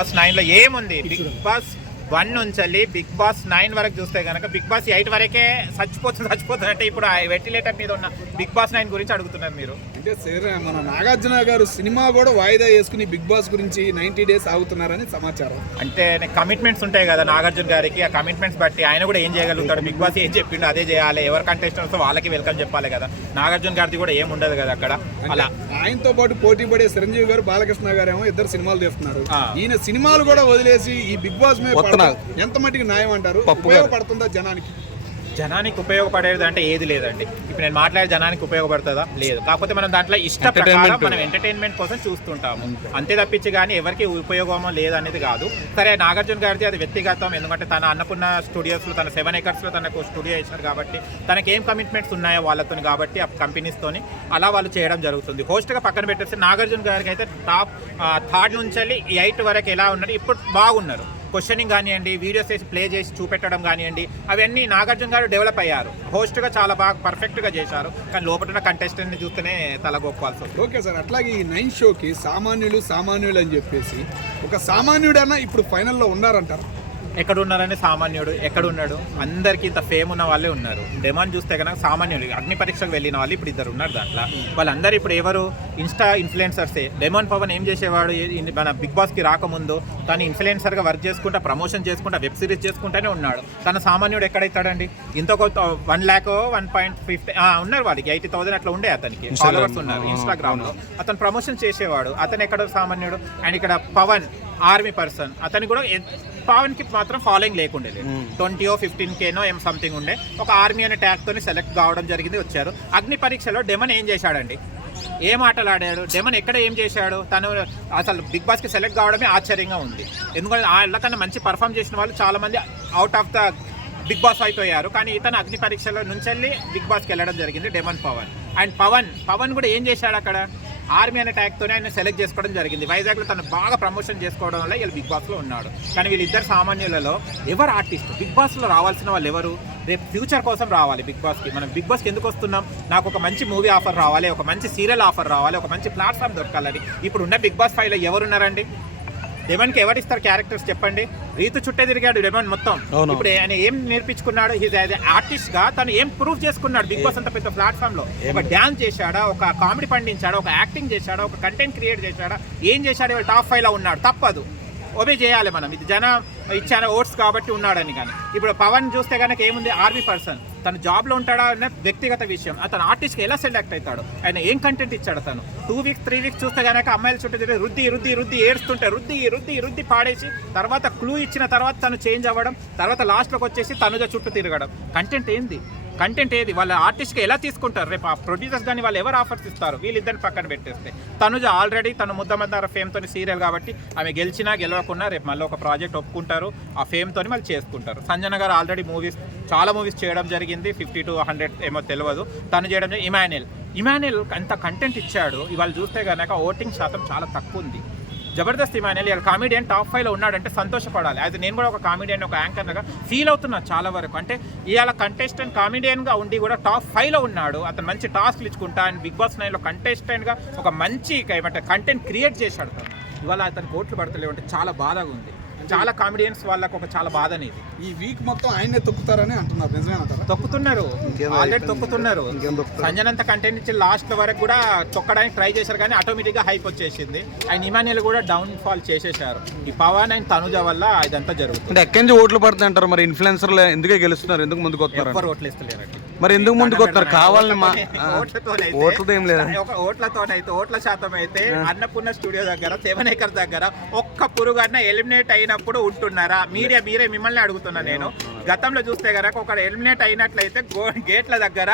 Boss 9 లో ఏముంది? Big boss 1 నుంచి బిగ్ బాస్ 9 వరకు చూస్తే కనుక బిగ్ బాస్ 8 వరకే చచ్చిపోతుంది అంటే ఇప్పుడు ఆ వెంటిలేటర్ మీద ఉన్న బిగ్ బాస్ 9 గురించి అడుగుతున్నారు మీరు. అంటే మన నాగార్జున గారు సినిమా కూడా వాయిదా వేసుకుని బిగ్ బాస్ గురించి 90 days ఆగుతున్నారని సమాచారం. అంటే కమిట్మెంట్స్ ఉంటాయి కదా నాగార్జున గారికి, ఆ కమిట్మెంట్స్ బట్టి ఆయన కూడా ఏం చేయగలుగుతాడు? బిగ్ బాస్ ఏం చెప్పిండు అదే చేయాలి, ఎవరు కంటెస్టెంట్స్ వాళ్ళకి వెల్కమ్ చెప్పాలి కదా. నాగార్జున గారిది కూడా ఏం ఉండదు కదా అక్కడ. అలా ఆయనతో పాటు పోటీ పడే చిరంజీవి గారు, బాలకృష్ణ గారు ఏమో ఇద్దరు సినిమాలు చేస్తున్నారు. ఈయన సినిమాలు కూడా వదిలేసి ఈ బిగ్ బాస్ మీద ఎంత మట్టికి న్యాయం అంటారు? ఉపయోగపడుతుందా జనానికి? జనానికి ఉపయోగపడేది అంటే ఏది లేదండి. ఇప్పుడు నేను మాట్లాడే జనానికి ఉపయోగపడుతుందా? లేదు. కాకపోతే మనం దాంట్లో ఇష్ట ప్రకారం మనం ఎంటర్టైన్మెంట్ కోసం చూస్తుంటాము అంతే తప్పించి కానీ ఎవరికి ఉపయోగమో లేదనేది కాదు. సరే నాగార్జున గారిది అది వ్యక్తిగతం, ఎందుకంటే తన అన్నపూర్ణ స్టూడియోస్లో తన 7 acres తనకు స్టూడియో ఇచ్చారు కాబట్టి తనకి ఏం కమిట్మెంట్స్ ఉన్నాయో వాళ్ళతో కాబట్టి ఆ కంపెనీస్తోని అలా వాళ్ళు చేయడం జరుగుతుంది. హోస్ట్గా పక్కన పెట్టేస్తే నాగార్జున గారికి అయితే టాప్ 3rd నుంచి 8 వరకు ఎలా ఉన్నారు ఇప్పుడు బాగున్నారు. క్వశ్చనింగ్ కానివ్వండి, వీడియోస్ వేసి ప్లే చేసి చూపెట్టడం కానివ్వండి, అవన్నీ నాగార్జున గారు డెవలప్ అయ్యారు. హోస్ట్గా చాలా బాగా పర్ఫెక్ట్గా చేశారు. కానీ లోపల ఉన్న కంటెస్టెంట్ని చూస్తేనే తలగొక్కాల్సి వస్తుంది. ఓకే సార్, అట్లాగే ఈ 9 షోకి సామాన్యులు అని చెప్పేసి ఒక సామాన్యుడన్నా ఇప్పుడు ఫైనల్లో ఉన్నారంటారు? ఎక్కడున్నారని సామాన్యుడు ఎక్కడున్నాడు? అందరికీ ఇంత ఫేమ్ ఉన్న వాళ్ళే ఉన్నారు. డెమాన్ చూస్తే కనుక సామాన్యుడు అగ్ని పరీక్షకు వెళ్ళిన వాళ్ళు ఇప్పుడు 2 ఉన్నారు దాంట్లో. వాళ్ళందరూ ఇప్పుడు ఎవరు? ఇన్స్టా ఇన్ఫ్లుయెన్సర్సే. డెమాన్ పవన్ ఏం చేసేవాడు? మన బిగ్ బాస్కి రాకముందు తను ఇన్ఫ్లుయెన్సర్గా వర్క్ చేసుకుంటా, ప్రమోషన్ చేసుకుంటా, వెబ్ సిరీస్ చేసుకుంటూనే ఉన్నాడు. తన సామాన్యుడు ఎక్కడైతాడండి? ఇంత 1 lakh 1.50 ఉన్నారు వాడికి 80,000 అట్లా ఉండే అతనికి ఫాలోవర్స్ ఉన్నారు ఇన్స్టాగ్రామ్లో. అతను ప్రమోషన్ చేసేవాడు. అతను ఎక్కడ సామాన్యుడు? అండ్ ఇక్కడ పవన్ ఆర్మీ పర్సన్, అతను కూడా పవన్కి మాత్రం ఫాలోయింగ్ లేకుండే, 20 or 15K ఏం సంథింగ్ ఉండే. ఒక ఆర్మీ అనే ట్యాగ్తో సెలెక్ట్ కావడం జరిగింది, వచ్చారు. అగ్ని పరీక్షలో డెమన్ ఏం చేశాడండి? ఏం ఆటలు ఆడాడు డెమన్? ఎక్కడ ఏం చేశాడు? తను అసలు బిగ్ బాస్కి సెలెక్ట్ కావడమే ఆశ్చర్యంగా ఉంది. ఎందుకంటే వాళ్ళకన్నా మంచి పర్ఫామ్ చేసిన వాళ్ళు చాలామంది out of the Bigg Boss అయిపోయారు. కానీ ఇతను అగ్ని పరీక్షలో నుంచి బిగ్ బాస్కి వెళ్ళడం జరిగింది డెమన్ పవన్. అండ్ పవన్ కూడా ఏం చేశాడు? అక్కడ ఆర్మీ అనే ట్యాగ్తోనే ఆయన సెలెక్ట్ చేసుకోవడం జరిగింది. వైజాగ్లో తను బాగా ప్రమోషన్ చేసుకోవడం వల్ల వీళ్ళు బిగ్ బాస్లో ఉన్నాడు. కానీ వీళ్ళిద్దరు సామాన్యులలో ఎవరు ఆర్టిస్ట్? బిగ్ బాస్లో రావాల్సిన వాళ్ళు ఎవరు? రేపు ఫ్యూచర్ కోసం రావాలి బిగ్ బాస్కి. మనం బిగ్ బాస్కి ఎందుకు వస్తున్నాం? నాకు ఒక మంచి మూవీ ఆఫర్ రావాలి, ఒక మంచి సీరియల్ ఆఫర్ రావాలి, ఒక మంచి ప్లాట్ఫామ్ దొరకాలని. ఇప్పుడు ఉన్న బిగ్ బాస్ 5లో ఎవరున్నారండి? డెమన్కి ఎవరిస్తారు క్యారెక్టర్స్ చెప్పండి? రీతు చుట్టే తిరిగాడు డెమన్ మొత్తం. ఇప్పుడు ఆయన ఏం నేర్పించుకున్నాడు? ఆర్టిస్ట్ గా తను ఏం ప్రూవ్ చేసుకున్నాడు బిగ్ బాస్ అంత పెద్ద ప్లాట్ఫామ్ లో? ఒక డాన్స్ చేశాడా, ఒక కామెడీ పండించాడా, ఒక యాక్టింగ్ చేశాడా, ఒక కంటెంట్ క్రియేట్ చేశాడా? ఏం చేశాడు? ఇవాళ టాప్ 5లో ఉన్నాడు. తప్పదు, ఒబే చేయాలి మనం. ఇది జనం ఇచ్చారు ఓట్స్ కాబట్టి ఉన్నాడని. కానీ ఇప్పుడు పవన్ చూస్తే కనుక ఏముంది? ఆర్మీ పర్సన్, తను జాబ్లో ఉంటాడా అన్న వ్యక్తిగత విషయం. అతను ఆర్టిస్ట్కి ఎలా సెలెక్ట్ అవుతాడు? ఆయన ఏం కంటెంట్ ఇచ్చాడు? తను 2 weeks 3 weeks చూస్తే కనుక అమ్మాయిల చుట్టూ తిరిగి రుద్ది ఏడుస్తుంటే రుద్ది పాడేసి తర్వాత క్లూ ఇచ్చిన తర్వాత తను చేంజ్ అవ్వడం, తర్వాత లాస్ట్లోకి వచ్చేసి తనుజ చుట్టూ తిరగడం. కంటెంట్ ఏది? వాళ్ళ ఆర్టిస్ట్కి ఎలా తీసుకుంటారు? రేపు ఆ ప్రొడ్యూసర్స్ కానీ వాళ్ళు ఎవరు ఆఫర్స్ ఇస్తారు? వీళ్ళిద్దరిని పక్కన పెట్టేస్తే తనుజ ఆల్రెడీ తను ముద్దమందార ఫేమ్తో సీరియల్ కాబట్టి ఆమె గెలిచినా గెలవకున్నా రేపు మళ్ళీ ఒక ప్రాజెక్ట్ ఒప్పుకుంటారు, ఆ ఫేమ్తో మళ్ళీ చేసుకుంటారు. సంజన గారు ఆల్రెడీ చాలా మూవీస్ చేయడం జరిగింది, 50 to 100 ఏమో తెలియదు. తను చేయడం ఇమాన్యుయల్ అంత కంటెంట్ ఇచ్చాడు. ఇవాళ చూస్తే కనుక ఓటింగ్ శాతం చాలా తక్కువ ఉంది. జబర్దస్త్ ఇమాన్యుయల్ ఇవాళ కామెడియన్ టాప్ 5లో ఉన్నాడంటే సంతోషపడాలి. అయితే నేను కూడా ఒక కామెడియన్, ఒక యాంకర్గా ఫీల్ అవుతున్నా చాలా వరకు. అంటే ఇవాళ కంటెస్టెంట్ కామెడియన్గా ఉండి కూడా టాప్ 5లో ఉన్నాడు. అతను మంచి టాస్క్లు ఇచ్చుకుంటా అండ్ బిగ్ బాస్ 9లో కంటెస్టెంట్గా ఒక మంచి ఏమంటే కంటెంట్ క్రియేట్ చేశాడు. తను ఇవాళ అతను కోట్లు పడతలేవు అంటే చాలా బాధగా ఉంది. చాలా కామెడియన్స్ వాళ్ళకు ఒక చాలా బాధ అనేది. ఈ వీక్ మొత్తం ఆయనే తొక్కుతారని అంటున్నారు, నిజమేనంటారా? తొక్కుతున్నారు, ఆల్రెడీ తొక్కుతున్నారు. సంజనంత కంటెంట్ ఇచ్చి లాస్ట్ వరకు కూడా తొక్కడానికి ట్రై చేశారు కానీ ఆటోమేటిక్గా హైప్ వచ్చేసింది. అండ్ ఇమాన్యుయల్ కూడా డౌన్ ఫాల్ చేసేసారు. ఈ పవన్ అండ్ తనుజ వల్ల ఇదంతా జరుగుతుంది. ఎక్కడి నుంచి ఓట్లు పడుతుంది అంటారు? మరి ఇన్ఫ్లుయెన్సర్లు ఎందుకే గెలుస్తున్నారు? ఎందుకు ముందుకు వస్తారు? ఎవరు ఓట్లు ఇస్తలేరండి. మరి ఎందుకు ముందుకు వస్తారు? కావాలని ఓట్లతోనైతే ఓట్ల శాతం అయితే అన్నపూర్ణ స్టూడియో దగ్గర 7 acres దగ్గర ఒక్క పురుగన్న ఎలిమినేట్ అయినప్పుడు ఉంటున్నారా? మీరే మిమ్మల్ని అడుగుతున్నా నేను. గతంలో చూస్తే కనుక ఒక ఎలిమినేట్ అయినట్లయితే గేట్ల దగ్గర